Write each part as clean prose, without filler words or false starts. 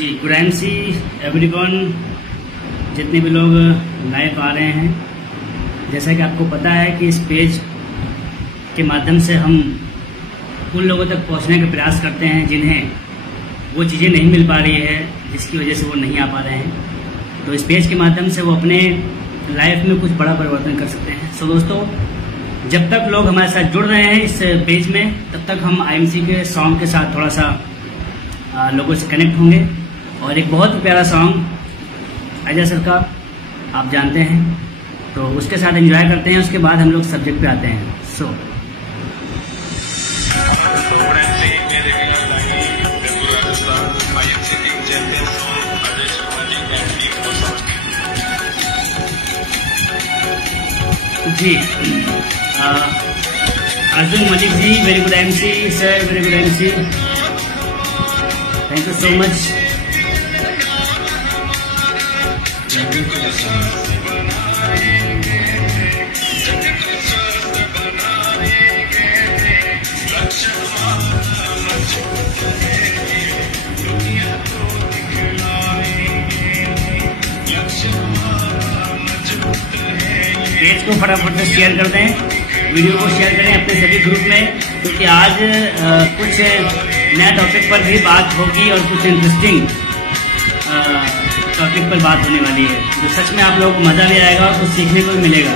जी, good MC everyone, जितने भी लोग लाइव आ रहे हैं, जैसा कि आपको पता है कि इस पेज के माध्यम से हम उन लोगों तक पहुंचने का प्रयास करते हैं जिन्हें वो चीज़ें नहीं मिल पा रही है, जिसकी वजह से वो नहीं आ पा रहे हैं। तो इस पेज के माध्यम से वो अपने लाइफ में कुछ बड़ा परिवर्तन कर सकते हैं। सो दोस्तों, जब तक लोग हमारे साथ जुड़ रहे हैं इस पेज में, तब तक हम आईएमसी के सॉन्ग के साथ थोड़ा सा लोगों से कनेक्ट होंगे। और एक बहुत ही प्यारा सॉन्ग अजय सर का आप जानते हैं, तो उसके साथ एंजॉय करते हैं। उसके बाद हम लोग सब्जेक्ट पे आते हैं। सो जी, Arjun Malik ji, very good MC sir, very good MC, thank you so much. Page को फटाफट से शेयर कर दें, वीडियो को शेयर करें अपने सभी ग्रुप में, क्योंकि आज कुछ नया टॉपिक पर भी बात होगी और कुछ इंटरेस्टिंग टॉपिक पर बात होने वाली है, जो सच में आप लोगों को मजा भी आएगा और कुछ सीखने को भी मिलेगा।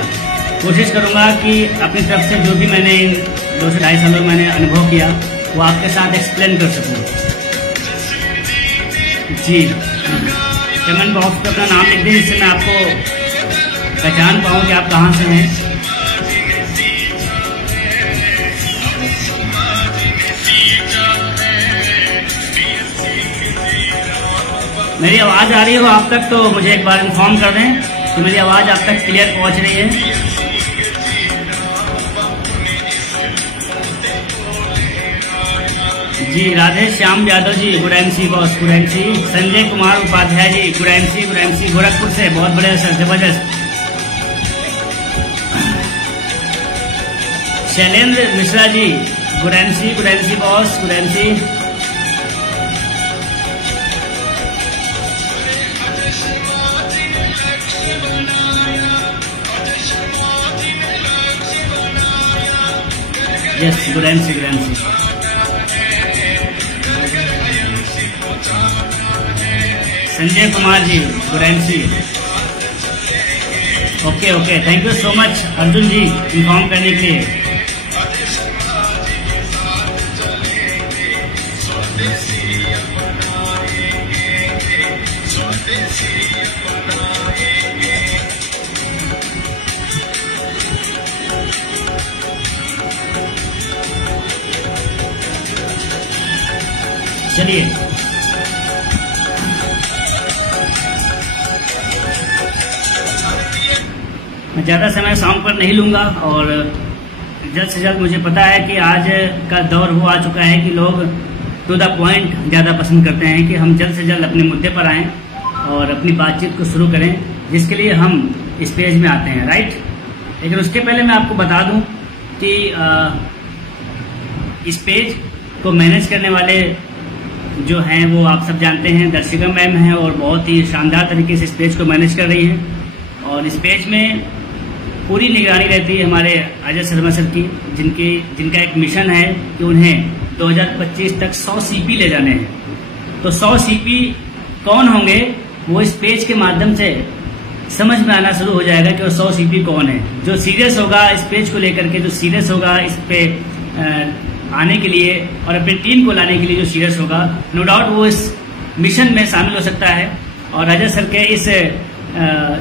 कोशिश करूंगा कि अपनी तरफ से जो भी मैंने इन 2 से 2.5 सालों में मैंने अनुभव किया वो आपके साथ एक्सप्लेन कर सकूं। जी, कमेंट बॉक्स पे अपना नाम लिख दें, जिससे मैं आपको पहचान पाऊं कि आप कहां से हैं। मेरी आवाज आ रही हो आप तक तो मुझे एक बार इन्फॉर्म कर दें कि मेरी आवाज आप तक क्लियर पहुंच रही है। जी, Radhe Shyam Yadav ji, good MC boss, good MC. Sanjay Kumar Upadhyay ji, good MC Gorakhpur से, बहुत बढ़िया सर, जबरदस्त। Shailendra Mishra ji, good MC boss, good MC. Yes, good MC. Sanjay Kumar ji, good MC. Okay, thank you so much Arjun ji inform करने के लिए। चलिए, मैं ज़्यादा समय सॉन्ग पर नहीं लूंगा और जल्द से जल्द, मुझे पता है कि आज का दौर वो आ चुका है कि लोग टू द पॉइंट ज़्यादा पसंद करते हैं, कि हम जल्द से जल्द अपने मुद्दे पर आएं और अपनी बातचीत को शुरू करें, जिसके लिए हम इस पेज में आते हैं, राइट। लेकिन उसके पहले मैं आपको बता दूं कि इस पेज को मैनेज करने वाले जो हैं वो आप सब जानते हैं, दर्शिका मैम हैं और बहुत ही शानदार तरीके से इस पेज को मैनेज कर रही हैं। और इस पेज में पूरी निगरानी रहती है हमारे अजय शर्मा सर की, जिनका एक मिशन है कि उन्हें 2025 तक 100 सीपी ले जाने हैं। तो 100 सीपी कौन होंगे, वो इस पेज के माध्यम से समझ में आना शुरू हो जाएगा कि वो 100 सीपी कौन है। जो सीरियस होगा इस पेज को लेकर के, जो सीरियस होगा इस पे आने के लिए और अपनी टीम को लाने के लिए, जो सीरियस होगा, नो डाउट वो इस मिशन में शामिल हो सकता है। और अजय सर के इस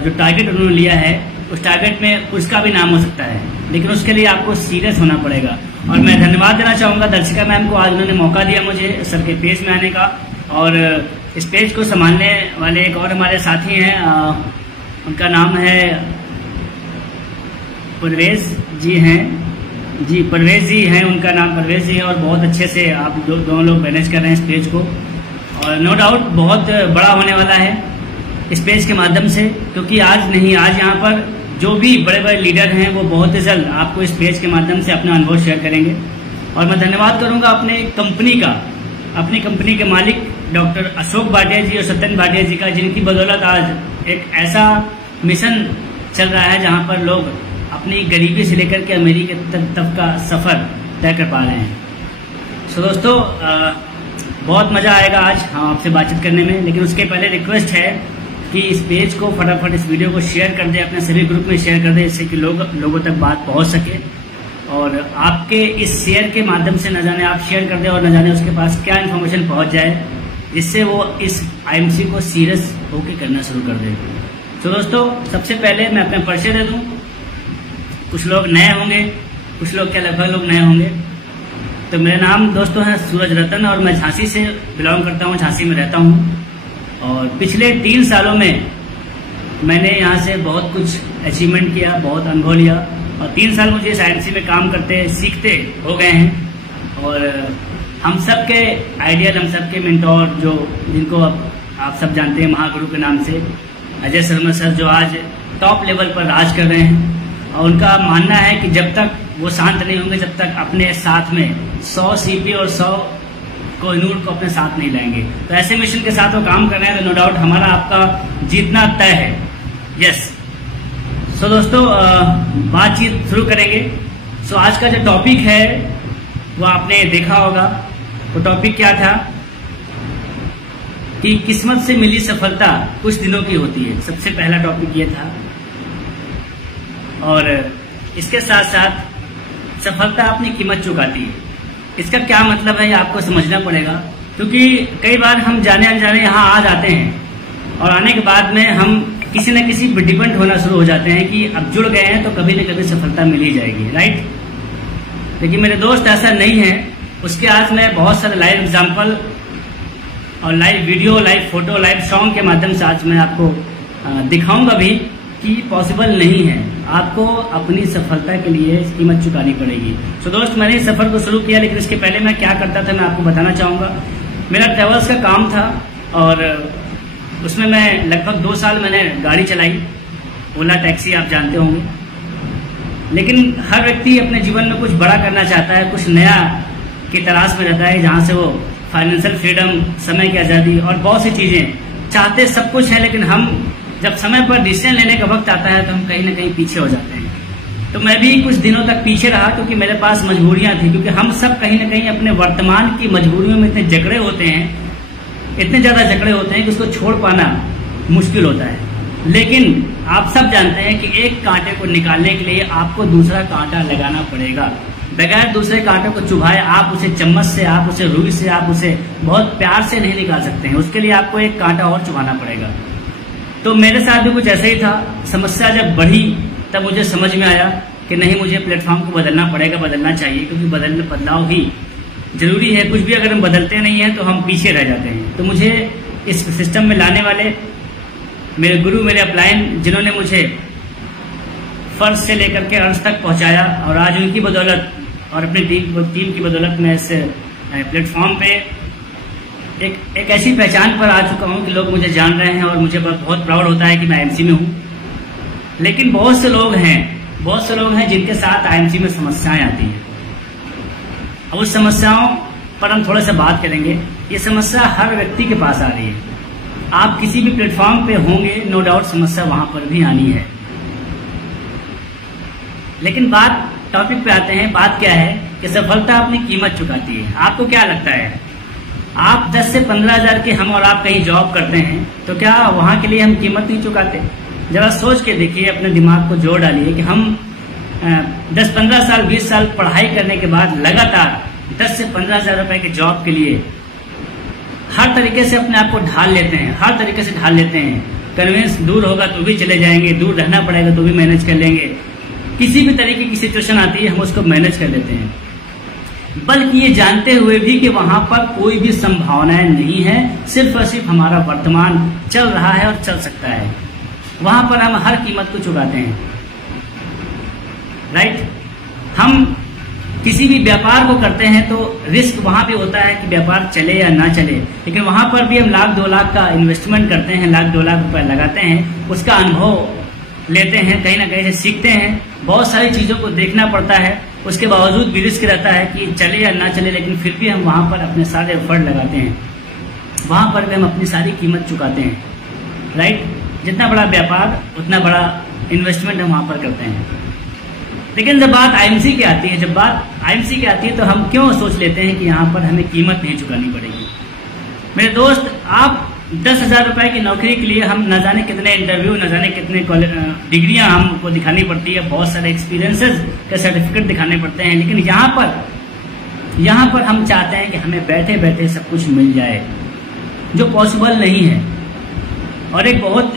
जो टारगेट उन्होंने लिया है, उस टारगेट में उसका भी नाम हो सकता है, लेकिन उसके लिए आपको सीरियस होना पड़ेगा। और मैं धन्यवाद देना चाहूंगा दर्शिका मैम को, आज उन्होंने मौका दिया मुझे सर के पेज में आने का। और इस पेज को संभालने वाले एक और हमारे साथी हैं, उनका नाम है परवेज जी हैं। जी, परवेज जी हैं, उनका नाम परवेज जी है और बहुत अच्छे से आप दोनों लोग मैनेज कर रहे हैं इस पेज को। और नो डाउट बहुत बड़ा होने वाला है इस पेज के माध्यम से, क्योंकि आज यहाँ पर जो भी बड़े बड़े लीडर हैं वो बहुत ही जल्द आपको इस पेज के माध्यम से अपना अनुभव शेयर करेंगे। और मैं धन्यवाद करूंगा अपने कंपनी का, अपनी कंपनी के मालिक डॉक्टर अशोक भाटिया जी और सत्यन भाटिया जी का, जिनकी बदौलत आज एक ऐसा मिशन चल रहा है जहां पर लोग अपनी गरीबी से लेकर के अमीरी तक का सफर तय कर पा रहे हैं। सो दोस्तों, बहुत मजा आएगा आज हम आपसे बातचीत करने में, लेकिन उसके पहले रिक्वेस्ट है कि इस पेज को फटाफट, इस वीडियो को शेयर कर दे, अपने सभी ग्रुप में शेयर कर दे, जिससे कि लोगों तक बात पहुंच सके। और आपके इस शेयर के माध्यम से न जाने आप शेयर कर दे और न जाने उसके पास क्या इन्फॉर्मेशन पहुंच जाए, जिससे वो इस IMC को सीरियस होकर करना शुरू कर दे। तो दोस्तों, सबसे पहले मैं अपना परिचय दे दूं। कुछ लोग नए होंगे, कुछ लोग क्या लगभग लोग नए होंगे। तो मेरा नाम दोस्तों है सूरज रतन और मैं झांसी से बिलोंग करता हूँ, झांसी में रहता हूँ। और पिछले 3 सालों में मैंने यहाँ से बहुत कुछ अचीवमेंट किया, बहुत अनुभव लिया, और 3 साल मुझे इस IMC में काम करते सीखते हो गए हैं। और हम सब के आइडियल, हम सब के मेंटोर, जिनको आप सब जानते हैं महागुरु के नाम से, अजय शर्मा सर, जो आज टॉप लेवल पर राज कर रहे हैं। और उनका मानना है कि जब तक वो शांत नहीं होंगे, जब तक अपने साथ में 100 CP और 100 कोहिनूर को अपने साथ नहीं लाएंगे। तो ऐसे मिशन के साथ वो काम कर रहे हैं, तो नो डाउट हमारा आपका जीतना तय है। यस। सो दोस्तों, बातचीत शुरू करेंगे। सो आज का जो टॉपिक है वो आपने देखा होगा। वो टॉपिक क्या था कि किस्मत से मिली सफलता कुछ दिनों की होती है। सबसे पहला टॉपिक ये था। और इसके साथ साथ सफलता अपनी कीमत चुकाती है। इसका क्या मतलब है ये आपको समझना पड़ेगा, क्योंकि कई बार हम जाने अनजाने यहाँ आ जाते हैं और आने के बाद में हम किसी न किसी पर डिपेंड होना शुरू हो जाते हैं कि अब जुड़ गए हैं तो कभी न कभी सफलता मिल ही जाएगी, राइट। लेकिन मेरे दोस्त ऐसा नहीं है। उसके आज मैं बहुत सारे लाइव एग्जाम्पल और live video, live photo, live song के माध्यम से आज मैं आपको दिखाऊंगा भी कि पॉसिबल नहीं है। आपको अपनी सफलता के लिए कीमत चुकानी पड़ेगी। तो दोस्त, मैंने इस सफर को शुरू किया, लेकिन इसके पहले मैं क्या करता था मैं आपको बताना चाहूंगा। मेरा ट्रेवल्स का काम था और उसमें मैं लगभग 2 साल मैंने गाड़ी चलाई, ओला टैक्सी, आप जानते होंगे। लेकिन हर व्यक्ति अपने जीवन में कुछ बड़ा करना चाहता है, कुछ नया की तलाश में रहता है, जहां से वो फाइनेंशियल फ्रीडम, समय की आजादी और बहुत सी चीजें चाहते सब कुछ है। लेकिन हम जब समय पर डिसीजन लेने का वक्त आता है तो हम कहीं ना कहीं पीछे हो जाते हैं। तो मैं भी कुछ दिनों तक पीछे रहा, क्योंकि मेरे पास मजबूरियां थी। क्योंकि हम सब कहीं ना कहीं अपने वर्तमान की मजबूरियों में इतने जकड़े होते हैं, इतने ज्यादा जकड़े होते हैं कि उसको छोड़ पाना मुश्किल होता है। लेकिन आप सब जानते हैं कि एक कांटे को निकालने के लिए आपको दूसरा कांटा लगाना पड़ेगा। बगैर दूसरे कांटे को चुभाए आप उसे चम्मच से, आप उसे रुई से, आप उसे बहुत प्यार से नहीं निकाल सकते हैं। उसके लिए आपको एक कांटा और चुभाना पड़ेगा। तो मेरे साथ भी कुछ ऐसा ही था। समस्या जब बढ़ी तब मुझे समझ में आया कि नहीं, मुझे प्लेटफॉर्म को बदलना पड़ेगा, बदलना चाहिए, क्योंकि बदलाव ही जरूरी है। कुछ भी अगर हम बदलते नहीं हैं तो हम पीछे रह जाते हैं। तो मुझे इस सिस्टम में लाने वाले मेरे गुरु, मेरे अपलाइन, जिन्होंने मुझे फर्श से लेकर के अर्श तक पहुंचाया, और आज उनकी बदौलत और अपनी टीम की बदौलत मैं इस प्लेटफॉर्म पे एक ऐसी पहचान पर आ चुका हूं कि लोग मुझे जान रहे हैं और मुझे बहुत प्राउड होता है कि मैं IMC में हूं। लेकिन बहुत से लोग हैं जिनके साथ IMC में समस्याएं आती हैं। अब उस समस्याओं पर हम थोड़ा सा बात करेंगे। ये समस्या हर व्यक्ति के पास आ रही है। आप किसी भी प्लेटफॉर्म पे होंगे, नो डाउट समस्या वहां पर भी आनी है। लेकिन बात टॉपिक पे आते हैं। बात क्या है कि सफलता अपनी कीमत चुकाती है। आपको क्या लगता है, आप 10 से 15 हजार के हम और आप कहीं जॉब करते हैं तो क्या वहां के लिए हम कीमत नहीं चुकाते? जरा सोच के देखिए, अपने दिमाग को जोड़ डालिए कि हम 10-15 साल, 20 साल पढ़ाई करने के बाद लगातार 10 से 15 हजार रुपए के जॉब के लिए हर तरीके से अपने आप को ढाल लेते हैं, हर तरीके से ढाल लेते हैं। कन्वेंस दूर होगा तो भी चले जाएंगे, दूर रहना पड़ेगा तो भी मैनेज कर लेंगे। किसी भी तरीके की सिचुएशन आती है हम उसको मैनेज कर लेते हैं, बल्कि ये जानते हुए भी कि वहां पर कोई भी संभावनाएं नहीं है, सिर्फ और सिर्फ हमारा वर्तमान चल रहा है और चल सकता है। वहां पर हम हर कीमत को चुकाते हैं, राइट। हम किसी भी व्यापार को करते हैं तो रिस्क वहां भी होता है कि व्यापार चले या ना चले, लेकिन वहां पर भी हम 1-2 लाख का इन्वेस्टमेंट करते हैं, 1-2 लाख रुपए लगाते हैं, उसका अनुभव लेते हैं, कहीं ना कहीं से सीखते हैं, बहुत सारी चीजों को देखना पड़ता है। उसके बावजूद भी रिस्क रहता है कि चले या ना चले, लेकिन फिर भी हम वहां पर अपने सारे एफर्ट लगाते हैं। वहां पर भी हम अपनी सारी कीमत चुकाते हैं, राइट। जितना बड़ा व्यापार उतना बड़ा इन्वेस्टमेंट हम वहां पर करते हैं। लेकिन जब बात आईएमसी की आती है तो हम क्यों सोच लेते हैं कि यहाँ पर हमें कीमत नहीं चुकानी पड़ेगी। मेरे दोस्त, आप 10,000 रुपए की नौकरी के लिए हम न जाने कितने इंटरव्यू, न जाने कितने डिग्रियां हमको दिखानी पड़ती है, बहुत सारे एक्सपीरियंसेस के सर्टिफिकेट दिखाने पड़ते हैं। लेकिन यहाँ पर हम चाहते हैं कि हमें बैठे बैठे सब कुछ मिल जाए, जो पॉसिबल नहीं है। और एक बहुत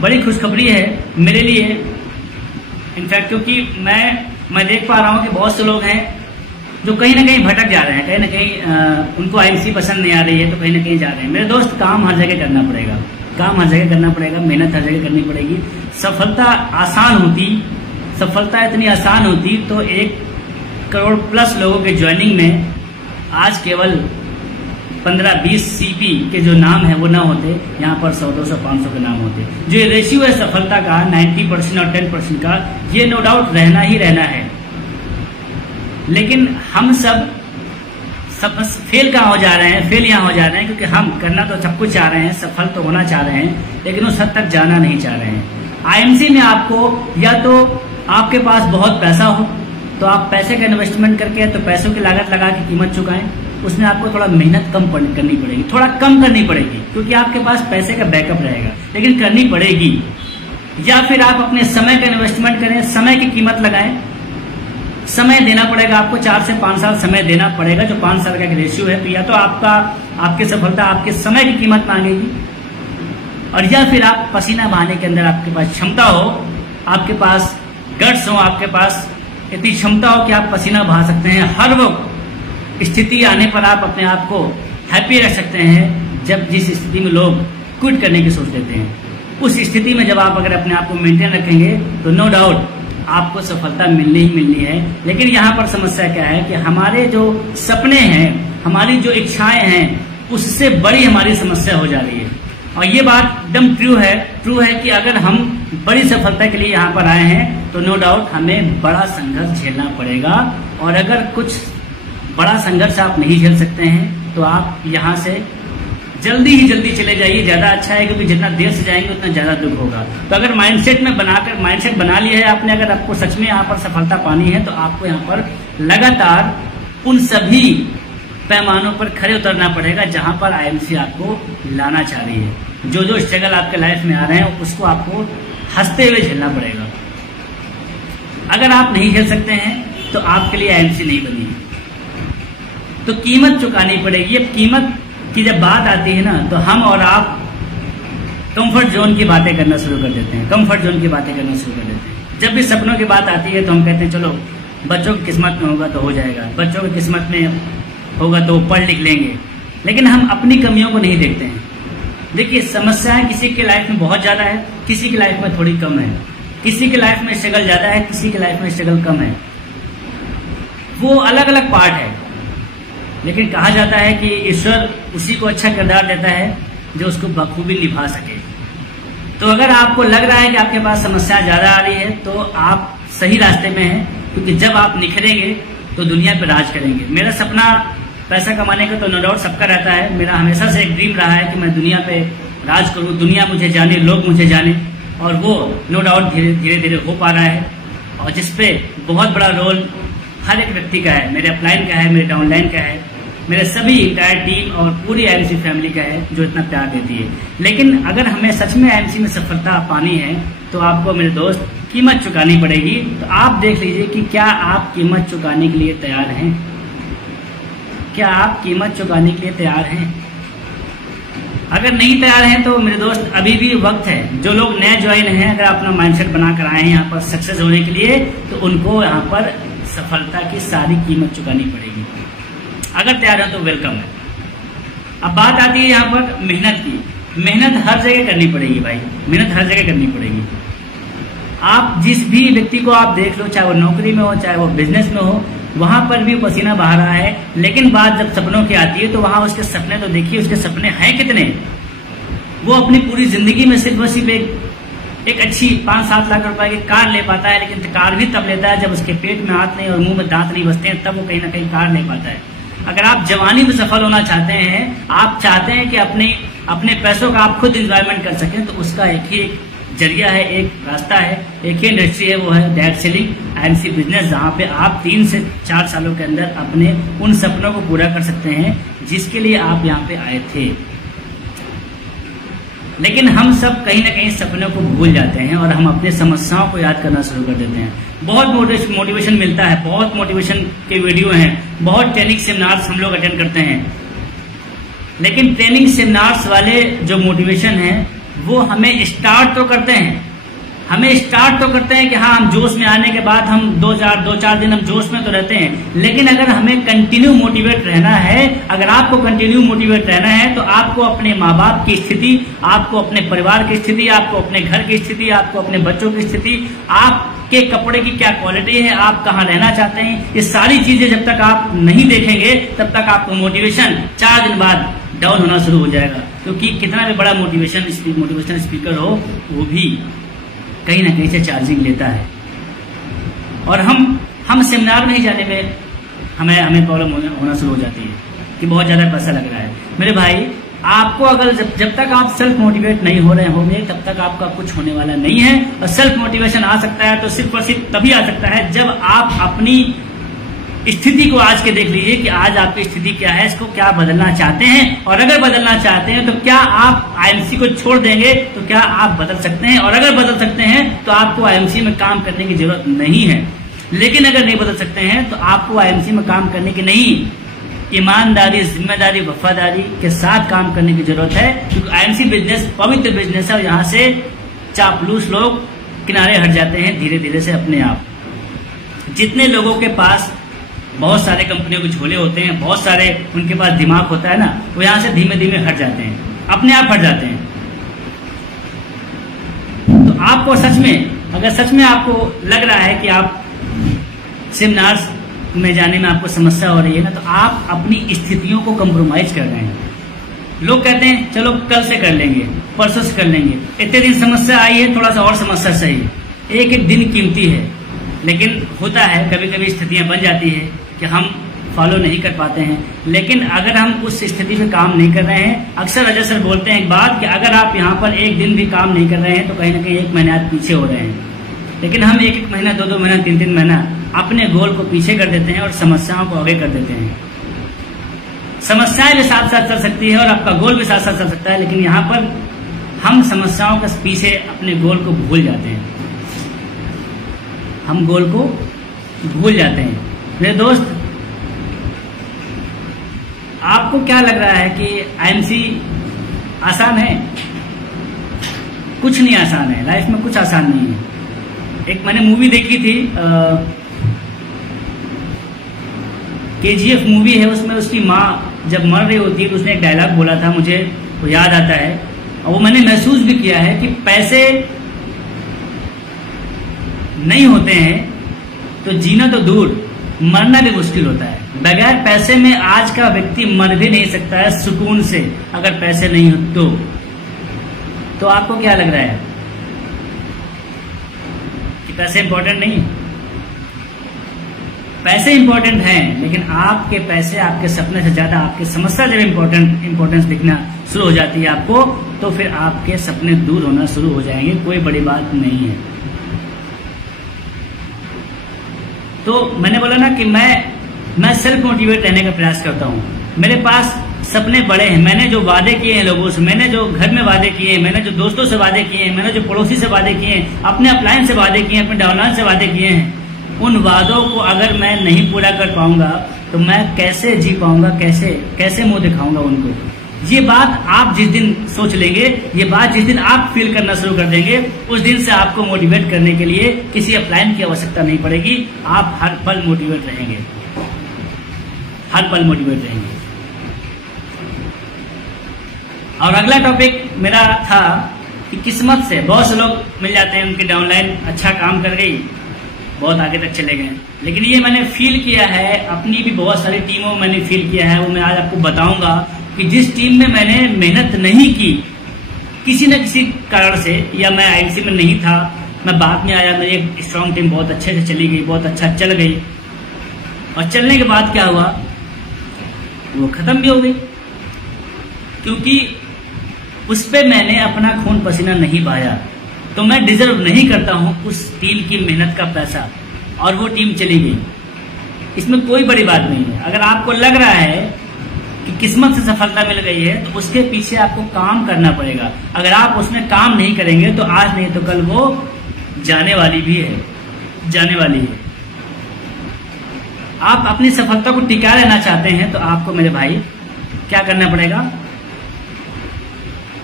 बड़ी खुशखबरी है मेरे लिए, इनफैक्ट, क्योंकि मैं देख पा रहा हूँ कि बहुत से लोग हैं जो कहीं ना कहीं भटक जा रहे हैं, कहीं ना कहीं उनको आईएमसी पसंद नहीं आ रही है, तो कहीं ना कहीं जा रहे हैं। मेरे दोस्त, काम हर जगह करना पड़ेगा, मेहनत हर जगह करनी पड़ेगी। सफलता इतनी आसान होती तो 1 करोड़ प्लस लोगों के ज्वाइनिंग में आज केवल 15-20 सीपी के जो नाम है वो ना होते, यहाँ पर 100, 200, 500 के नाम होते। जो ये रेशियो है सफलता का 90% और 10% का, ये नो डाउट रहना ही रहना है। लेकिन हम सब फेल कहाँ हो जा रहे हैं? फेल यहाँ हो जा रहे हैं क्योंकि हम करना तो सब कुछ चाह रहे हैं, सफल तो होना चाह रहे हैं, लेकिन उस हद तक जाना नहीं चाह रहे हैं। आईएमसी में आपको या तो आपके पास बहुत पैसा हो तो आप पैसे का इन्वेस्टमेंट करके तो पैसों की लागत लगा के कीमत चुकाएं, उसमें आपको थोड़ा मेहनत कम करनी पड़ेगी, थोड़ा कम करनी पड़ेगी, क्योंकि आपके पास पैसे का बैकअप रहेगा, लेकिन करनी पड़ेगी। या फिर आप अपने समय का इन्वेस्टमेंट करें, समय की कीमत लगाएं, समय देना पड़ेगा आपको, 4 से 5 साल समय देना पड़ेगा, जो 5 साल का एक रेशियो है। तो या तो आपकी सफलता आपके समय की कीमत मांगेगी, और या फिर आप पसीना बहाने के अंदर आपके पास क्षमता हो, आपके पास गट्स हो, आपके पास इतनी क्षमता हो कि आप पसीना बहा सकते हैं। हर वो स्थिति आने पर आप अपने आप को हैप्पी रख सकते हैं, जब जिस स्थिति में लोग क्विट करने की सोच लेते हैं, उस स्थिति में जब आप अगर अपने आप को मेंटेन रखेंगे तो नो डाउट आपको सफलता मिलनी ही मिलनी है। लेकिन यहाँ पर समस्या क्या है कि हमारे जो सपने हैं, हमारी जो इच्छाएं हैं, उससे बड़ी हमारी समस्या हो जा रही है। और ये बात एकदम ट्रू है कि अगर हम बड़ी सफलता के लिए यहाँ पर आए हैं तो नो डाउट हमें बड़ा संघर्ष झेलना पड़ेगा। और अगर कुछ बड़ा संघर्ष आप नहीं झेल सकते हैं तो आप यहाँ से जल्दी ही जल्दी चले जाइए, ज्यादा अच्छा है, क्योंकि जितना देर से जाएंगे उतना ज्यादा दुख होगा। तो अगर माइंडसेट बना लिया है आपने, अगर आपको सच में यहाँ पर सफलता पानी है तो आपको यहाँ पर लगातार उन सभी पैमानों पर खड़े उतरना पड़ेगा जहां पर आईएमसी आपको लाना चाह रही है। जो स्ट्रगल आपके लाइफ में आ रहे हैं उसको आपको हंसते हुए झेलना पड़ेगा। अगर आप नहीं झेल सकते हैं तो आपके लिए आईएमसी नहीं बनी है, तो कीमत चुकानी पड़ेगी। अब कीमत की जब बात आती है ना, तो हम और आप कंफर्ट जोन की बातें करना शुरू कर देते हैं। जब भी सपनों की बात आती है तो हम कहते हैं चलो बच्चों की किस्मत में होगा तो हो जाएगा, बच्चों की किस्मत में होगा तो पढ़ लिख लेंगे। लेकिन हम अपनी कमियों को नहीं देखते हैं। देखिए, समस्याएं किसी के लाइफ में बहुत ज्यादा है, किसी की लाइफ में थोड़ी कम है, किसी की लाइफ में स्ट्रगल ज्यादा है, किसी की लाइफ में स्ट्रगल कम है। वो अलग अलग पार्ट है। लेकिन कहा जाता है कि ईश्वर उसी को अच्छा किरदार देता है जो उसको बखूबी निभा सके। तो अगर आपको लग रहा है कि आपके पास समस्या ज्यादा आ रही है तो आप सही रास्ते में हैं, क्योंकि जब आप निखरेंगे तो दुनिया पे राज करेंगे। मेरा सपना पैसा कमाने का तो नो डाउट सबका रहता है। मेरा हमेशा से एक ड्रीम रहा है कि मैं दुनिया पे राज करूं, दुनिया मुझे जाने, लोग मुझे जाने, और वो नो डाउट धीरे धीरे हो पा रहा है। और जिसपे बहुत बड़ा रोल हर एक व्यक्ति का है, मेरे अपलाइन का है, मेरे डाउनलाइन का है, मेरे सभी इंटायर टीम और पूरी आईएमसी फैमिली का है, जो इतना प्यार देती है। लेकिन अगर हमें सच में आईएमसी में सफलता पानी है तो आपको मेरे दोस्त कीमत चुकानी पड़ेगी। तो आप देख लीजिए कि क्या आप कीमत चुकाने के लिए तैयार हैं? क्या आप कीमत चुकाने के लिए तैयार हैं? अगर नहीं तैयार हैं तो मेरे दोस्त अभी भी वक्त है। जो लोग नए ज्वाइन हैं, अगर अपना माइंडसेट बनाकर आए हैं यहाँ पर सक्सेस होने के लिए, तो उनको यहाँ पर सफलता की सारी कीमत चुकानी पड़ेगी। अगर तैयार हो तो वेलकम है। अब बात आती है यहाँ पर मेहनत की। मेहनत हर जगह करनी पड़ेगी भाई, मेहनत हर जगह करनी पड़ेगी। आप जिस भी व्यक्ति को आप देख लो, चाहे वो नौकरी में हो, चाहे वो बिजनेस में हो, वहां पर भी पसीना बहा रहा है। लेकिन बात जब सपनों की आती है तो वहां उसके सपने तो देखिए, उसके सपने हैं कितने। वो अपनी पूरी जिंदगी में सिर्फ एक अच्छी 5-7 लाख रुपए की कार ले पाता है। लेकिन कार भी तब लेता है जब उसके पेट में हाथ नहीं और मुंह में दांत नहीं बसते हैं, तब वो कहीं ना कहीं कार ले पाता है। अगर आप जवानी में सफल होना चाहते हैं, आप चाहते हैं कि अपने पैसों का आप खुद एंजॉयमेंट कर सकें, तो उसका एक ही जरिया है, एक रास्ता है, एक ही इंडस्ट्री है, वो है डायरेक्ट सेलिंग आईएमसी बिजनेस, जहां पे आप 3 से 4 सालों के अंदर अपने उन सपनों को पूरा कर सकते हैं जिसके लिए आप यहाँ पे आए थे। लेकिन हम सब कहीं ना कहीं सपनों को भूल जाते हैं और हम अपने समस्याओं को याद करना शुरू कर देते हैं। बहुत मोटिवेशन मिलता है, बहुत मोटिवेशन के वीडियो हैं, बहुत ट्रेनिंग सेमिनार्स हम लोग अटेंड करते हैं, लेकिन ट्रेनिंग सेमिनार्स वाले जो मोटिवेशन है वो हमें स्टार्ट तो करते हैं, कि हाँ हम जोश में आने के बाद हम 2-4 दिन हम जोश में तो रहते हैं, लेकिन अगर हमें कंटिन्यू मोटिवेट रहना है, अगर आपको कंटिन्यू मोटिवेट रहना है, तो आपको अपने माँ बाप की स्थिति, आपको अपने परिवार की स्थिति, आपको अपने घर की स्थिति, आपको अपने बच्चों की स्थिति, आपके कपड़े की क्या क्वालिटी है, आप कहाँ रहना चाहते हैं, ये सारी चीजें जब तक आप नहीं देखेंगे तब तक आपको मोटिवेशन 4 दिन बाद डाउन होना शुरू हो जाएगा। क्योंकि कितना भी बड़ा मोटिवेशन स्पीकर हो, वो भी कहीं ना कहीं से चार्जिंग लेता है। और हम सेमिनार में ही जाने में हमें प्रॉब्लम होना शुरू हो जाती है कि बहुत ज्यादा पैसा लग रहा है। मेरे भाई, आपको अगर जब तक आप सेल्फ मोटिवेट नहीं हो रहे होंगे तब तक आपका कुछ होने वाला नहीं है। और सेल्फ मोटिवेशन आ सकता है तो सिर्फ और सिर्फ तभी आ सकता है जब आप अपनी स्थिति को आज के देख लीजिए कि आज आपकी स्थिति क्या है, इसको क्या बदलना चाहते हैं, और अगर बदलना चाहते हैं तो क्या आप आईएमसी को छोड़ देंगे, तो क्या आप बदल सकते हैं, और अगर बदल सकते हैं तो आपको आईएमसी में काम करने की जरूरत नहीं है। लेकिन अगर नहीं बदल सकते हैं तो आपको आईएमसी में काम करने की नहीं, ईमानदारी, जिम्मेदारी, वफादारी के साथ काम करने की जरूरत है। क्योंकि आईएमसी बिजनेस पवित्र बिजनेस है और यहाँ से चापलूस लोग किनारे हट जाते हैं धीरे धीरे से अपने आप। जितने लोगों के पास बहुत सारे कंपनियों के झोले होते हैं, बहुत सारे उनके पास दिमाग होता है ना, वो यहाँ से धीमे धीमे हट जाते हैं, अपने आप हट जाते हैं। तो आपको सच में आपको लग रहा है कि आप सेमिनार्स में जाने में आपको समस्या हो रही है ना, तो आप अपनी स्थितियों को कंप्रोमाइज कर रहे हैं। लोग कहते हैं चलो कल से कर लेंगे, परसों से कर लेंगे, इतने दिन समस्या आई है, थोड़ा सा और समस्या सही है। एक एक दिन कीमती है, लेकिन होता है कभी कभी स्थितियां बन जाती है कि हम फॉलो नहीं कर पाते हैं। लेकिन अगर हम उस स्थिति में काम नहीं कर रहे हैं, अक्सर अजय सर बोलते हैं एक बात कि अगर आप यहाँ पर एक दिन भी काम नहीं कर रहे हैं तो कहीं ना कहीं 1 महीना आप पीछे हो रहे हैं। लेकिन हम 1-1 महीना, 2-2 महीना, 3-3 महीना अपने गोल को पीछे कर देते हैं और समस्याओं को आगे कर देते हैं। समस्याएं भी साथ साथ चल सकती है और आपका गोल भी साथ साथ चल सकता है, लेकिन यहाँ पर हम समस्याओं के पीछे अपने गोल को भूल जाते हैं, हम गोल को भूल जाते हैं। मेरे दोस्त, आपको क्या लग रहा है कि आईएमसी आसान है? कुछ नहीं आसान है, लाइफ में कुछ आसान नहीं है। एक मैंने मूवी देखी थी, KGF मूवी है, उसमें उसकी माँ जब मर रही होती है तो उसने एक डायलॉग बोला था, मुझे वो याद आता है और वो मैंने महसूस भी किया है कि पैसे नहीं होते हैं तो जीना तो दूर, मरना भी मुश्किल होता है। बगैर पैसे में आज का व्यक्ति मर भी नहीं सकता है सुकून से, अगर पैसे नहीं हो तो आपको क्या लग रहा है कि पैसे इंपॉर्टेंट नहीं? पैसे इंपॉर्टेंट हैं, लेकिन आपके पैसे आपके सपने से ज्यादा आपकी समस्या जब इंपॉर्टेंस दिखना शुरू हो जाती है आपको, तो फिर आपके सपने दूर होना शुरू हो जाएंगे। कोई बड़ी बात नहीं है। तो मैंने बोला ना कि मैं सेल्फ मोटिवेट रहने का प्रयास करता हूँ। मेरे पास सपने बड़े हैं, मैंने जो वादे किए हैं लोगों से, मैंने जो घर में वादे किए हैं, मैंने जो दोस्तों से वादे किए हैं, मैंने जो पड़ोसी से वादे किए हैं, अपने अपलायन से वादे किए हैं, अपने डाउनलाइन से वादे किए हैं, उन वादों को अगर मैं नहीं पूरा कर पाऊंगा तो मैं कैसे जी पाऊंगा, कैसे मुंह दिखाऊंगा उनको? ये बात आप जिस दिन सोच लेंगे, ये बात जिस दिन आप फील करना शुरू कर देंगे, उस दिन से आपको मोटिवेट करने के लिए किसी अपलाइन की आवश्यकता नहीं पड़ेगी। आप हर पल मोटिवेट रहेंगे, हर पल मोटिवेट रहेंगे। और अगला टॉपिक मेरा था कि किस्मत से बहुत से लोग मिल जाते हैं, उनकी डाउनलाइन अच्छा काम कर गई, बहुत आगे तक चले गए। लेकिन ये मैंने फील किया है, अपनी भी बहुत सारी टीमों में मैंने फील किया है, वो मैं आज आपको बताऊंगा कि जिस टीम में मैंने मेहनत नहीं की किसी न किसी कारण से, या मैं आईएमसी में नहीं था, मैं बाद में आया, मेरी एक स्ट्रांग टीम बहुत अच्छे से चली गई, बहुत अच्छा चल गई। और चलने के बाद क्या हुआ वो खत्म भी हो गई, क्योंकि उस पे मैंने अपना खून पसीना नहीं बहाया, तो मैं डिजर्व नहीं करता हूं उस टीम की मेहनत का पैसा, और वो टीम चली गई। इसमें कोई बड़ी बात नहीं है। अगर आपको लग रहा है कि किस्मत से सफलता मिल गई है, तो उसके पीछे आपको काम करना पड़ेगा। अगर आप उसमें काम नहीं करेंगे तो आज नहीं तो कल वो जाने वाली भी है, जाने वाली है। आप अपनी सफलता को टिका रहना चाहते हैं तो आपको मेरे भाई क्या करना पड़ेगा,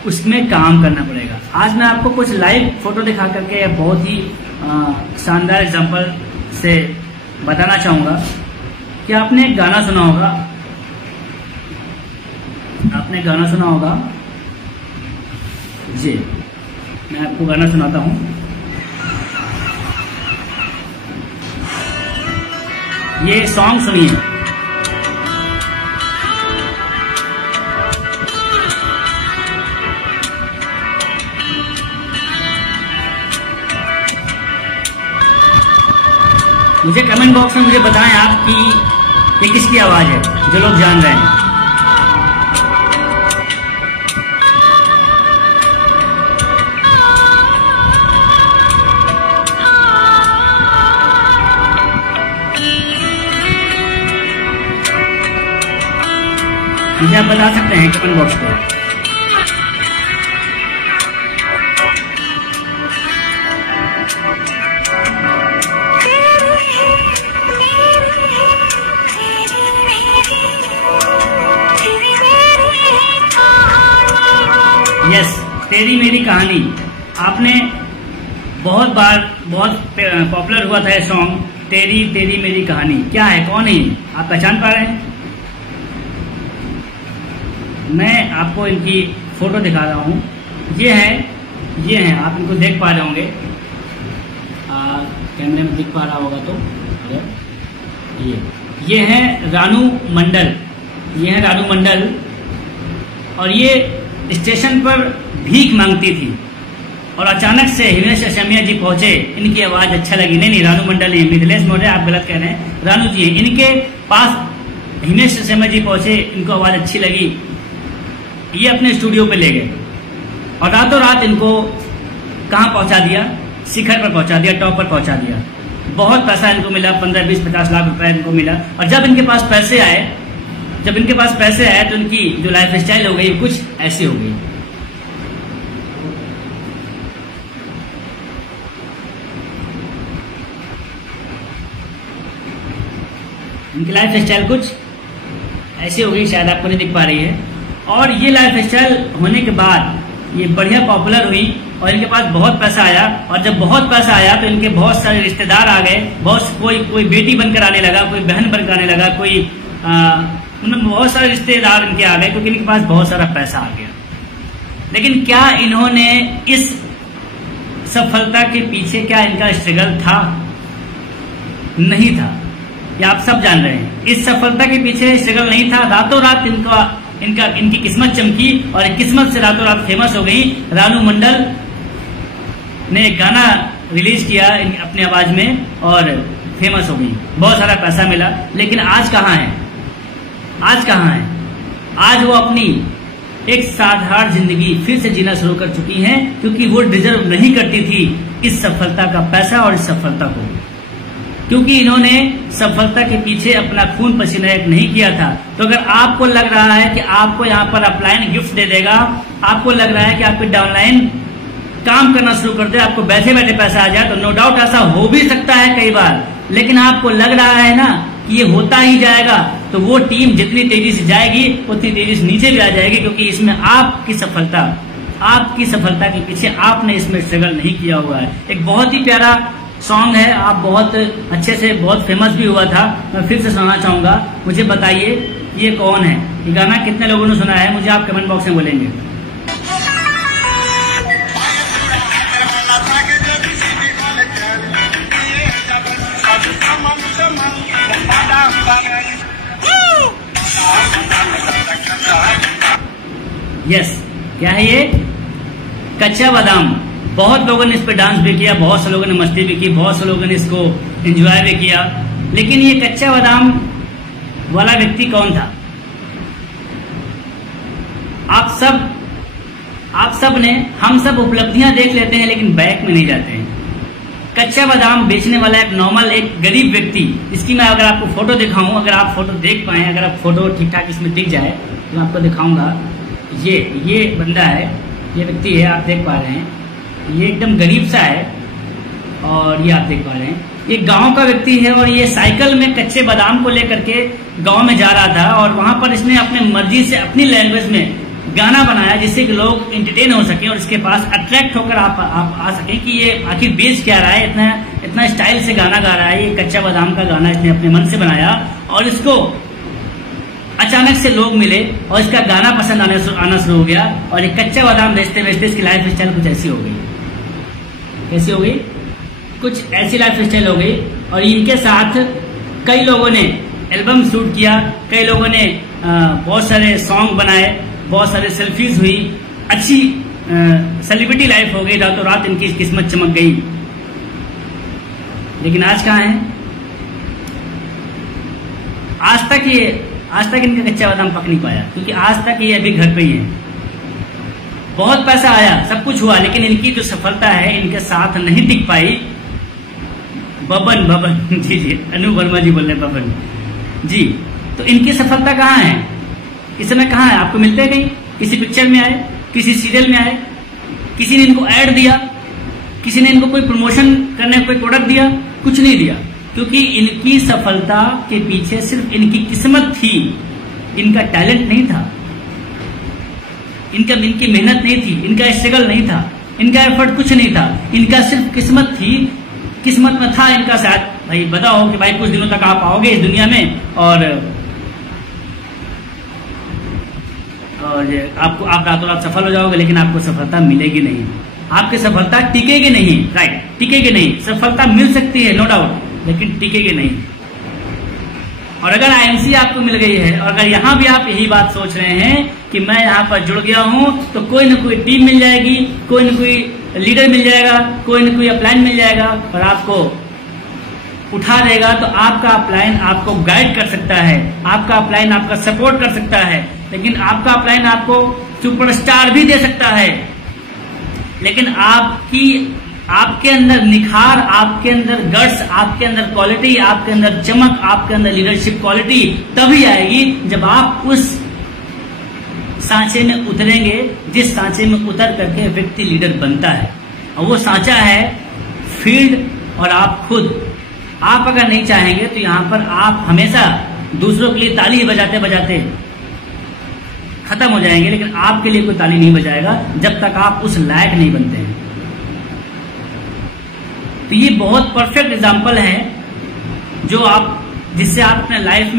उसमें काम करना पड़ेगा। आज मैं आपको कुछ लाइव फोटो दिखा करके बहुत ही शानदार एग्जांपल से बताना चाहूंगा कि आपने एक गाना सुना होगा, आपने गाना सुना होगा जी, मैं आपको गाना सुनाता हूं। ये सॉन्ग सुनिए। मुझे कमेंट बॉक्स में मुझे बताएं आप कि ये किसकी आवाज है, जो लोग जान रहे हैं। मुझे आप बता सकते हैं कमेंट बॉक्स पे। यस, तेरी मेरी कहानी आपने बहुत बार बहुत पॉपुलर हुआ था ये सॉन्ग, तेरी तेरी मेरी कहानी। क्या है, कौन है, आप पहचान पा रहे हैं? मैं आपको इनकी फोटो दिखा रहा हूँ। ये हैं, आप इनको देख पा रहे होंगे, कैमरे में दिख पा रहा होगा तो। ये है रानू मंडल, ये है रानू मंडल, और ये स्टेशन पर भीख मांगती थी और अचानक से हिमेश रेशमिया जी पहुंचे। इनकी आवाज अच्छा लगी, नहीं रानू मंडल नहीं, मिथिलेश मौर्य आप गलत कह रहे हैं, रानू जी हैं। इनके पास हिमेश रेशमिया जी पहुंचे, इनको आवाज अच्छी लगी, ये अपने स्टूडियो पे ले गए और रातों रात इनको कहां पहुंचा दिया, शिखर पर पहुंचा दिया, टॉप पर पहुंचा दिया। बहुत पैसा इनको मिला, 15, 20, 50 लाख रुपए इनको मिला। और जब इनके पास पैसे आए तो इनकी जो लाइफ स्टाइल हो गई कुछ ऐसी हो गई। इनकी लाइफ स्टाइल कुछ ऐसी हो गई, शायद आपको नहीं दिख पा रही है। और ये लाइफ स्टाइल होने के बाद ये बढ़िया पॉपुलर हुई और इनके पास बहुत पैसा आया। और जब बहुत पैसा आया तो इनके बहुत सारे रिश्तेदार आ गए, कोई बेटी बनकर आने लगा, कोई बहन बनकर आने लगा, कोई बहुत सारे रिश्तेदार इनके आ गए, क्योंकि इनके पास बहुत सारा पैसा आ गया। लेकिन क्या इन्होंने इस सफलता के पीछे क्या इनका स्ट्रगल था? नहीं था, ये आप सब जान रहे हैं। इस सफलता के पीछे स्ट्रगल नहीं था, रातों रात इनकी किस्मत चमकी और किस्मत से रातों रात फेमस हो गई। रानू मंडल ने एक गाना रिलीज किया अपनी आवाज में और फेमस हो गई, बहुत सारा पैसा मिला। लेकिन आज कहाँ है, आज कहाँ है? आज वो अपनी एक साधारण जिंदगी फिर से जीना शुरू कर चुकी हैं, क्योंकि वो डिजर्व नहीं करती थी इस सफलता का पैसा और इस सफलता को, क्योंकि इन्होंने सफलता के पीछे अपना खून पसीना एक नहीं किया था। तो अगर आपको लग रहा है कि आपको यहाँ पर अपलाइन गिफ्ट दे देगा, आपको लग रहा है कि आपको डाउनलाइन काम करना शुरू कर दे, आपको बैठे बैठे पैसा आ जाए, तो नो डाउट ऐसा हो भी सकता है कई बार। लेकिन आपको लग रहा है ना कि ये होता ही जाएगा, तो वो टीम जितनी तेजी से जाएगी उतनी तेजी से नीचे भी आ जाएगी, क्योंकि इसमें आपकी सफलता के पीछे आपने इसमें स्ट्रगल नहीं किया हुआ है। एक बहुत ही प्यारा सॉन्ग है, आप बहुत अच्छे से बहुत फेमस भी हुआ था, मैं फिर से सुनाना चाहूंगा। मुझे बताइए ये कौन है, ये गाना कितने लोगों ने सुना है, मुझे आप कमेंट बॉक्स में बोलेंगे। यस, क्या है ये? कच्चा बादाम। बहुत लोगों ने इस पे डांस भी किया, बहुत से लोगों ने मस्ती भी की, बहुत से लोगों ने इसको एंजॉय भी किया। लेकिन ये कच्चा बादाम वाला व्यक्ति कौन था? आप सब ने, हम सब उपलब्धियां देख लेते हैं लेकिन बैक में नहीं जाते हैं। कच्चा बादाम बेचने वाला एक नॉर्मल, एक गरीब व्यक्ति, इसकी मैं अगर आपको फोटो दिखाऊं, अगर आप फोटो देख पाए, अगर आप फोटो ठीक ठाक इसमें दिख जाए तो मैं आपको दिखाऊंगा। ये बंदा है, ये व्यक्ति है, आप देख पा रहे हैं, ये एकदम गरीब सा है और ये आप देख पा रहे हैं, ये गांव का व्यक्ति है और ये साइकिल में कच्चे बादाम को लेकर के गांव में जा रहा था और वहां पर इसने अपने मर्जी से अपनी लैंग्वेज में गाना बनाया जिससे कि लोग एंटरटेन हो सके और इसके पास अट्रैक्ट होकर आप आ सके कि ये आखिर बेच क्या रहा है, इतना स्टाइल से गाना गा रहा है। ये कच्चा बादाम का गाना इसने अपने मन से बनाया और इसको अचानक से लोग मिले और इसका गाना पसंद आना शुरू हो गया और ये कच्चा बादाम बेचते बेचते इसकी लाइफ स्टाइल कुछ ऐसी हो गई। कैसी हो गई? कुछ ऐसी लाइफ स्टाइल हो गई। और इनके साथ कई लोगों ने एल्बम शूट किया, कई लोगों ने बहुत सारे सॉन्ग बनाए, बहुत सारे सेल्फीज हुई, अच्छी सेलिब्रिटी लाइफ हो गई, रातों रात इनकी किस्मत चमक गई। लेकिन आज कहाँ है? आज तक इनका कच्चा बादाम पक नहीं पाया, क्योंकि आज तक ये अभी घर पे ही है। बहुत पैसा आया, सब कुछ हुआ, लेकिन इनकी जो सफलता है इनके साथ नहीं टिक पाई। बबन जी अनु वर्मा जी बोल रहे हैं, बबन जी। तो इनकी सफलता कहाँ है इस समय? कहाँ है? आपको मिलते हैं कहीं? किसी पिक्चर में आए, किसी सीरियल में आए, किसी ने इनको ऐड दिया, किसी ने इनको कोई प्रमोशन करने कोई प्रोडक्ट दिया? कुछ नहीं दिया, क्योंकि इनकी सफलता के पीछे सिर्फ इनकी किस्मत थी, इनका टैलेंट नहीं था, इनकी मेहनत नहीं थी, इनका स्ट्रगल नहीं था, इनका एफर्ट कुछ नहीं था, इनका सिर्फ किस्मत थी। किस्मत में था इनका शायद भाई बताओ कि भाई कुछ दिनों तक आप आओगे इस दुनिया में और आप रातों रात सफल हो जाओगे, लेकिन आपको सफलता मिलेगी नहीं, आपकी सफलता टिकेगी नहीं। राइट, टिकेगी नहीं। सफलता मिल सकती है नो डाउट, लेकिन टिकेगी नहीं। और अगर आईएमसी आपको मिल गई है और अगर यहां भी आप यही बात सोच रहे हैं कि मैं यहां पर जुड़ गया हूं तो कोई न कोई टीम मिल जाएगी, कोई न कोई लीडर मिल जाएगा, कोई न कोई अपलाइन मिल जाएगा और आपको उठा देगा, तो आपका अपलाइन आपको गाइड कर सकता है, आपका अपलाइन आपका सपोर्ट कर सकता है, लेकिन आपका अपलाइन आपको सुपरस्टार भी दे सकता है। लेकिन आपके अंदर निखार, आपके अंदर गट्स, आपके अंदर क्वालिटी, आपके अंदर चमक, आपके अंदर लीडरशिप क्वालिटी तभी आएगी जब आप उस सांचे में उतरेंगे जिस सांचे में उतर करके व्यक्ति लीडर बनता है। और वो सांचा है फील्ड और आप खुद। आप अगर नहीं चाहेंगे तो यहाँ पर आप हमेशा दूसरों के लिए ताली बजाते बजाते खत्म हो जाएंगे, लेकिन आपके लिए कोई ताली नहीं बजाएगा जब तक आप उस लायक नहीं बनते हैं। तो ये बहुत परफेक्ट एग्जाम्पल है जिससे आप अपने लाइफ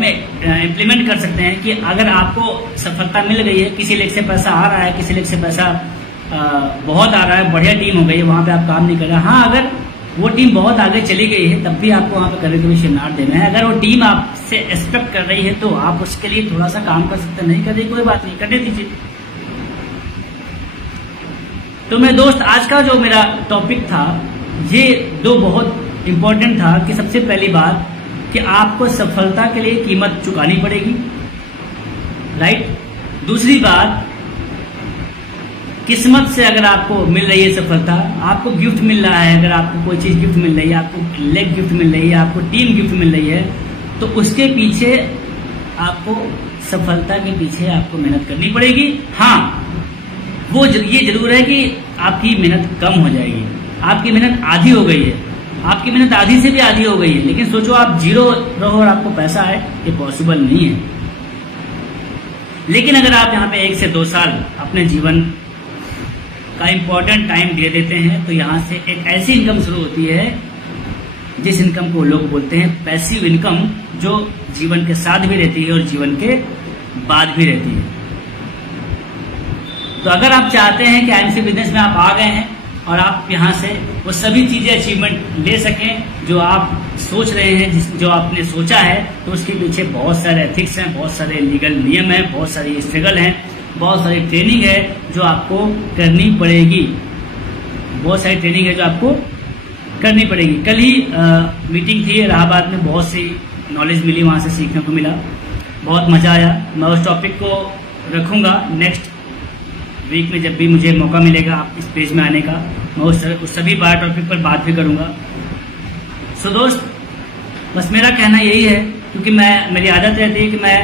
में इम्प्लीमेंट कर सकते हैं कि अगर आपको सफलता मिल गई है, किसी लेग से पैसा आ रहा है, किसी लेग से पैसा बहुत आ रहा है, बढ़िया टीम हो गई है, वहां पे आप काम नहीं कर रहे। हाँ, अगर वो टीम बहुत आगे चली गई है तब भी आपको वहां पे कभी कभी शिनार देना है। अगर वो टीम आपसे एक्सपेक्ट कर रही है तो आप उसके लिए थोड़ा सा काम कर सकते हैं। नहीं कर रही कोई बात नहीं, करने दीजिए। तो मेरे दोस्त, आज का जो मेरा टॉपिक था ये दो बहुत इंपॉर्टेंट था कि सबसे पहली बात कि आपको सफलता के लिए कीमत चुकानी पड़ेगी, राइट। दूसरी बात, किस्मत से अगर आपको मिल रही है सफलता, आपको गिफ्ट मिल रहा है, अगर आपको कोई चीज गिफ्ट मिल रही है, आपको लेग गिफ्ट मिल रही है, आपको टीम गिफ्ट मिल रही है, तो उसके पीछे आपको, सफलता के पीछे आपको मेहनत करनी पड़ेगी। हाँ, ये जरूर है कि आपकी मेहनत कम हो जाएगी, आपकी मेहनत आधी हो गई है, आपकी मेहनत आधी से भी आधी हो गई है, लेकिन सोचो आप जीरो रहो और आपको पैसा आए, ये पॉसिबल नहीं है। लेकिन अगर आप यहाँ पे 1 से 2 साल अपने जीवन का इंपॉर्टेंट टाइम दे देते हैं तो यहाँ से एक ऐसी इनकम शुरू होती है जिस इनकम को लोग बोलते हैं पैसिव इनकम, जो जीवन के साथ भी रहती है और जीवन के बाद भी रहती है। तो अगर आप चाहते हैं कि आईएमसी बिजनेस में आप आ गए हैं और आप यहाँ से वो सभी चीजें अचीवमेंट ले सकें जो आप सोच रहे हैं, जो आपने सोचा है, तो उसके पीछे बहुत सारे एथिक्स हैं, बहुत सारे लीगल नियम हैं, बहुत सारी स्ट्रगल हैं, बहुत सारी ट्रेनिंग है जो आपको करनी पड़ेगी, बहुत सारी ट्रेनिंग है जो आपको करनी पड़ेगी। कल ही मीटिंग थी इलाहाबाद में, बहुत सी नॉलेज मिली, वहां से सीखने को मिला, बहुत मजा आया। मैं उस टॉपिक को रखूंगा नेक्स्ट वीक में, जब भी मुझे मौका मिलेगा आप इस पेज में आने का, मैं उस सभी बार टॉपिक पर बात भी करूंगा। सो दोस्त, बस मेरा कहना यही है, क्योंकि मेरी आदत रहती है कि मैं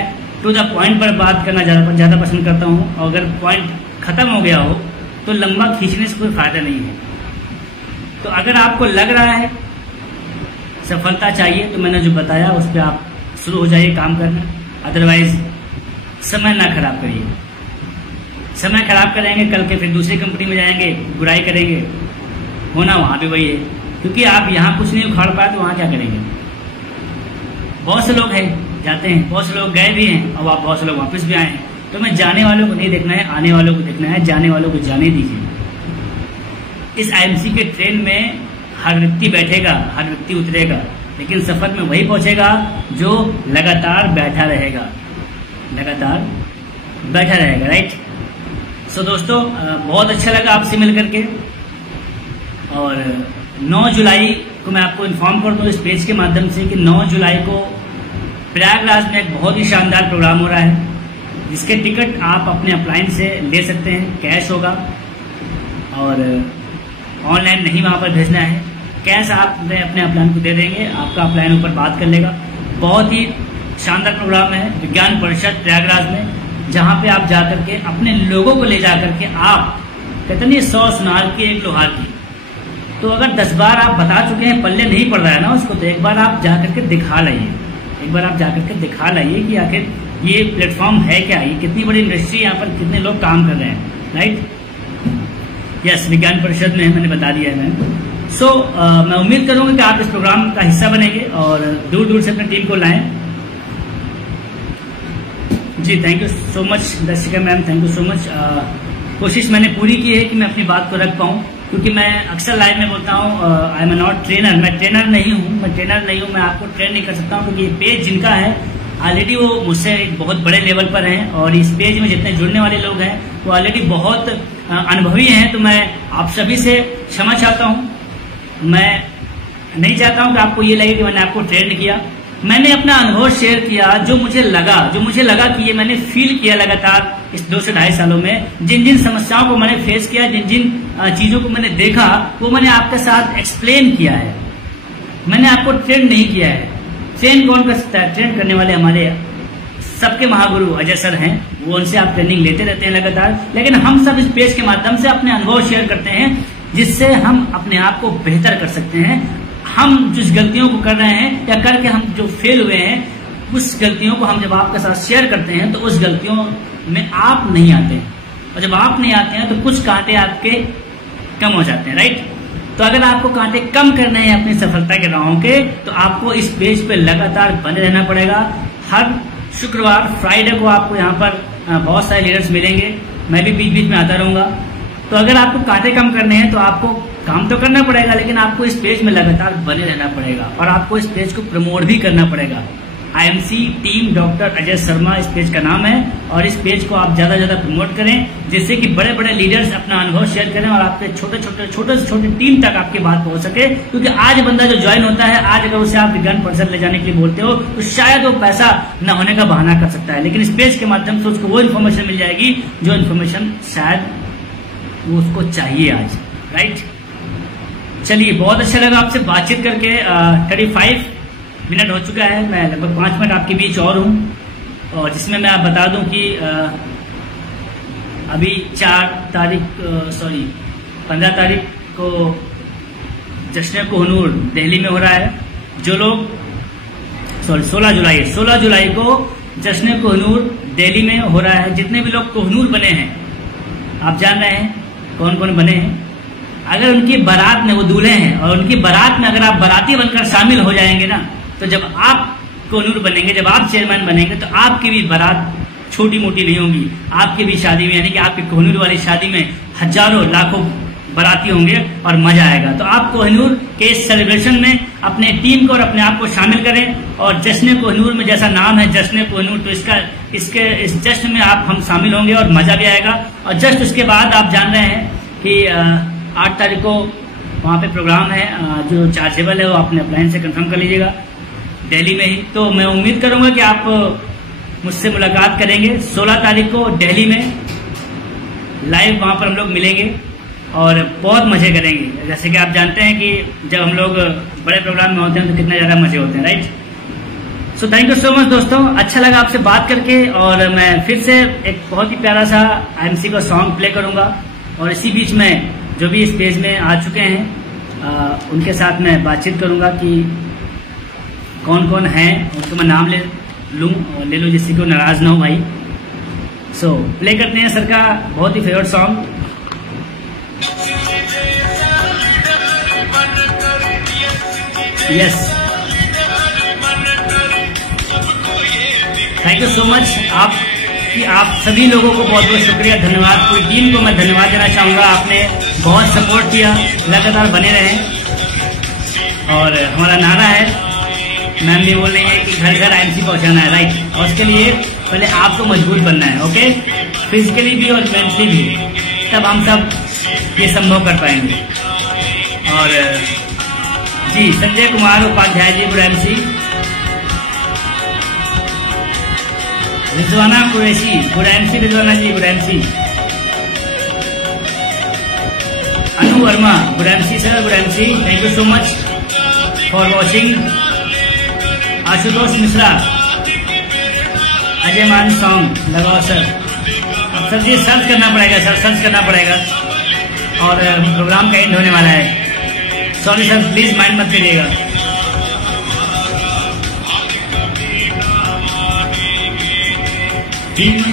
टू द पॉइंट पर बात करना ज़्यादा पसंद करता हूँ, और अगर पॉइंट खत्म हो गया हो तो लंबा खींचने से कोई फायदा नहीं है। तो अगर आपको लग रहा है सफलता चाहिए, तो मैंने जो बताया उस पर आप शुरू हो जाइए काम करना। अदरवाइज समय ना खराब करिए। समय खराब करेंगे, कल के फिर दूसरी कंपनी में जाएंगे, बुराई करेंगे, होना वहां भी वही है। क्योंकि आप यहाँ कुछ नहीं उखाड़ पाए तो वहां क्या करेंगे। बहुत से लोग हैं जाते हैं, बहुत से लोग गए भी हैं, और बहुत से लोग वापस भी आए हैं। तो मैं जाने वालों को नहीं देखना है, आने वालों को देखना है। जाने वालों को जाने दीजिए। इस IMC के ट्रेन में हर व्यक्ति बैठेगा, हर व्यक्ति उतरेगा, लेकिन सफर में वही पहुंचेगा जो लगातार बैठा रहेगा, लगातार बैठा रहेगा। राइट। सो दोस्तों, बहुत अच्छा लगा आपसे मिल करके। और 9 जुलाई को मैं आपको इन्फॉर्म कर दूं इस पेज के माध्यम से कि 9 जुलाई को प्रयागराज में एक बहुत ही शानदार प्रोग्राम हो रहा है, जिसके टिकट आप अपने अपलाइन से ले सकते हैं। कैश होगा और ऑनलाइन नहीं वहां पर भेजना है। कैश आप अपने अपलाइन को दे देंगे, आपका अपलाइन ऊपर बात कर लेगा। बहुत ही शानदार प्रोग्राम है विज्ञान परिषद प्रयागराज में, जहां पे आप जाकर के अपने लोगों को ले जाकर के आप कहते नहीं 100 सुनार की 1 लोहार की। तो अगर 10 बार आप बता चुके हैं, पल्ले नहीं पड़ रहा है ना उसको, तो एक बार आप जाकर के दिखा लाइए। एक बार आप जाकर के दिखा लाइए कि आखिर ये प्लेटफॉर्म है क्या, ये कितनी बड़ी इंडस्ट्री, यहाँ पर कितने लोग काम कर रहे हैं। राइट। यस, विज्ञान परिषद में मैंने बता दिया है मैंने। सो मैं उम्मीद करूंगा कि आप इस प्रोग्राम का हिस्सा बनेंगे और दूर दूर से अपनी टीम को लाएं। जी, thank you so much Darshika ma'am, thank you so much. कोशिश मैंने पूरी की है कि मैं अपनी बात को रख पाऊं, क्योंकि मैं अक्सर लाइव में बोलता हूं आई एम नॉट ट्रेनर। मैं ट्रेनर नहीं हूं, मैं आपको ट्रेन नहीं कर सकता हूं, क्योंकि ये पेज जिनका है ऑलरेडी वो मुझसे एक बहुत बड़े लेवल पर हैं, और इस पेज में जितने जुड़ने वाले लोग हैं वो ऑलरेडी बहुत अनुभवी हैं। तो मैं आप सभी से क्षमा चाहता हूं। मैं नहीं चाहता हूं कि आपको ये लगे कि मैंने आपको ट्रेन किया। मैंने अपना अनुभव शेयर किया, जो मुझे लगा कि ये मैंने फील किया लगातार इस 2 से 2.5 सालों में। जिन जिन समस्याओं को मैंने फेस किया, जिन जिन चीजों को मैंने देखा, वो मैंने आपके साथ एक्सप्लेन किया है। मैंने आपको ट्रेन नहीं किया है। ट्रेन कौन कर सकता है? ट्रेन करने वाले हमारे सबके महागुरु अजय सर हैं, वो उनसे आप ट्रेनिंग लेते रहते हैं लगातार। लेकिन हम सब इस पेज के माध्यम से अपने अनुभव शेयर करते हैं, जिससे हम अपने आप को बेहतर कर सकते हैं। हम जिस गलतियों को कर रहे हैं या करके हम जो फेल हुए हैं, उस गलतियों को हम जब आपके साथ शेयर करते हैं तो उस गलतियों में आप नहीं आते हैं, और जब आप नहीं आते हैं तो कुछ कांटे आपके कम हो जाते हैं। राइट। तो अगर आपको कांटे कम करने हैं अपनी सफलता के राहों के, तो आपको इस पेज पे लगातार बने रहना पड़ेगा। हर शुक्रवार फ्राइडे को आपको यहाँ पर बहुत सारे लीडर्स मिलेंगे, मैं भी बीच बीच में आता रहूंगा। तो अगर आपको कांटे कम करने हैं तो आपको काम तो करना पड़ेगा, लेकिन आपको इस पेज में लगातार बने रहना पड़ेगा, और आपको इस पेज को प्रमोट भी करना पड़ेगा। IMC team doctor Ajay Sharma इस पेज का नाम है, और इस पेज को आप ज्यादा ज्यादा प्रमोट करें, जिससे कि बड़े बड़े लीडर्स अपना अनुभव शेयर करें और आपके छोटे से छोटे टीम तक आपकी बात पहुंच सके। क्योंकि आज बंदा जो ज्वाइन होता है, आज अगर उसे आप विज्ञान परिषद ले जाने के लिए बोलते हो, तो शायद वो पैसा न होने का बहाना कर सकता है, लेकिन इस पेज के माध्यम से उसको वो इन्फॉर्मेशन मिल जाएगी जो इन्फॉर्मेशन शायद वो उसको चाहिए आज। राइट। चलिए, बहुत अच्छा लगा आपसे बातचीत करके। 35 मिनट हो चुका है, मैं लगभग 5 मिनट आपके बीच और हूं, और जिसमें मैं आप बता दूं कि अभी 15 तारीख को जश्न कोहनूर दिल्ली में हो रहा है। जो लोग 16 जुलाई को जश्न कोहनूर दिल्ली में हो रहा है। जितने भी लोग कोहनूर बने हैं, आप जान रहे हैं कौन कौन बने हैं। अगर उनकी बारात में वो दूल्हे हैं, और उनकी बारात में अगर आप बाराती बनकर शामिल हो जाएंगे ना, तो जब आप कोहनूर बनेंगे, जब आप चेयरमैन बनेंगे, तो आपकी भी बारात छोटी मोटी नहीं होगी। आपकी भी शादी में, यानी कि आपकी कोहनूर वाली शादी में हजारों लाखों बाराती होंगे और मजा आएगा। तो आप कोहनूर के इस सेलिब्रेशन में अपने टीम को और अपने आप को शामिल करें, और जश्न कोहनूर में जैसा नाम है जश्न कोहनूर, तो इस जश्न में हम शामिल होंगे और मजा भी आएगा। और जस्ट उसके बाद आप जान रहे हैं कि 8 तारीख को वहाँ पे प्रोग्राम है, जो चार्जेबल है वो अपने अपलाइन से कंफर्म कर लीजिएगा, दिल्ली में ही। तो मैं उम्मीद करूंगा कि आप मुझसे मुलाकात करेंगे 16 तारीख को दिल्ली में लाइव। वहां पर हम लोग मिलेंगे और बहुत मजे करेंगे। जैसे कि आप जानते हैं कि जब हम लोग बड़े प्रोग्राम में होते हैं तो कितना ज्यादा मजे होते हैं, right. So thank you so much दोस्तों, अच्छा लगा आपसे बात करके। और मैं फिर से एक बहुत ही प्यारा सा आईएमसी का सॉन्ग प्ले करूंगा और इसी बीच में जो भी इस पेज में आ चुके हैं उनके साथ मैं बातचीत करूंगा कि कौन कौन है, उनको मैं नाम ले लूं जिससे कि वो नाराज ना हो भाई। सो प्ले करते हैं सर का बहुत ही favourite song. Yes, thank you so much. आप सभी लोगों को बहुत बहुत शुक्रिया, धन्यवाद। पूरी टीम को मैं धन्यवाद देना चाहूंगा, आपने बहुत सपोर्ट किया, लगातार बने रहे। और हमारा नारा है, मैम भी बोल रही है कि घर घर आईएमसी पहुंचाना है, राइट। और उसके लिए पहले आपको मजबूत बनना है, ओके, फिजिकली भी और मेंटली भी, तब हम सब ये संभव कर पाएंगे। और जी Sanjay Kumar Upadhyay ji, good MC. Rizwana Qureshi, good MC Rizwana ji, good MC. Anu Verma, good MC sir, good MC, thank you so much for watching. Ashutosh Mishra, Ajay Maan song लगाओ सर। अब सर जी सर्च करना पड़ेगा सर, सर्च करना पड़ेगा और प्रोग्राम का एंड होने वाला है। सॉरी सर, प्लीज माइंड मत करिएगा।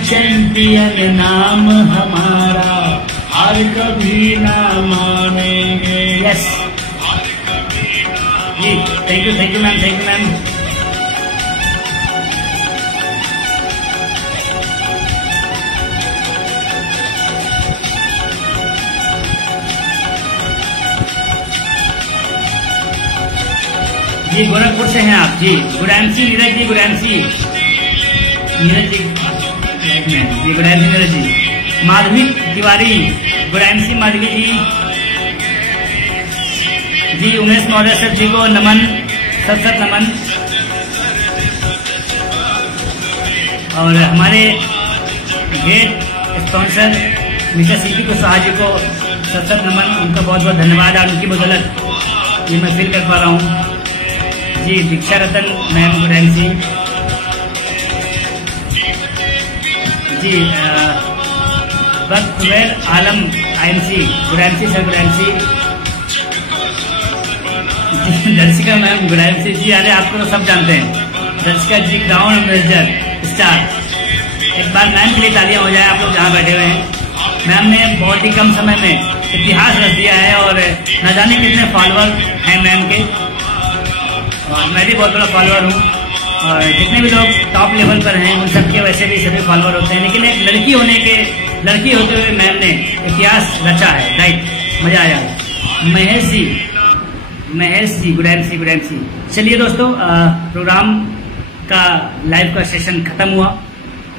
चैंपियन नाम हमारा, हार कभी ना मानेंगे। यस जी, thank you ma'am, thank you ma'am. जी गोरखपुर से हैं आप जी, good MC Neeraj ji, good MC Neeraj ji, जी good MC Neeraj ji. Madhavi Tiwari, good MC Madhavi ji. Umesh Maurya sir ji को नमन, सत नमन। और हमारे gate sponsor mister CP Kushwaha ji को सत नमन, उनका बहुत बहुत धन्यवाद। और उनकी बदौलत ये मैं फील कर पा रहा हूँ जी। Diksha Ratan ma'am, good MC ji. Bakhtawar Alam IMC, good MC sir, good MC. Darshika ma'am, good MC ji. अरे आपको तो सब जानते हैं, Darshika ji crown ambassador star. एक बार मैम के लिए तालियां हो जाए, आप लोग जहाँ बैठे हुए हैं। मैम ने बहुत ही कम समय में इतिहास रच दिया है और न जाने कितने फॉलोअर हैं मैम के। और मैं भी बहुत बड़ा फॉलोअर हूँ और जितने भी लोग टॉप लेवल पर हैं उन सबके वैसे भी सभी फॉलोअर होते हैं। लेकिन एक लड़की होते हुए मैम ने इतिहास रचा है, राइट, मजा आया। Mahesh ji, good MC, good MC. चलिए दोस्तों, प्रोग्राम का लाइव का सेशन खत्म हुआ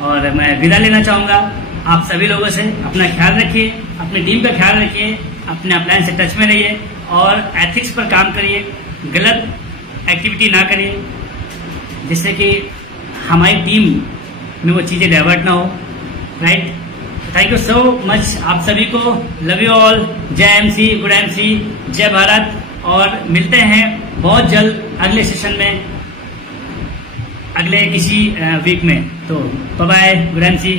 और मैं विदा लेना चाहूंगा आप सभी लोगों से। अपना ख्याल रखिए, अपनी टीम का ख्याल रखिए, अपने अपलाइन से टच में रहिए और एथिक्स पर काम करिए, गलत एक्टिविटी ना करिए जिससे कि हमारी टीम में वो चीजें डाइवर्ट ना हो, right. Thank you so much आप सभी को, लव यू ऑल। जय एमसी, गुड एमसी, जय भारत। और मिलते हैं बहुत जल्द अगले सेशन में, अगले किसी वीक में। तो बाय बाय, गुड एमसी।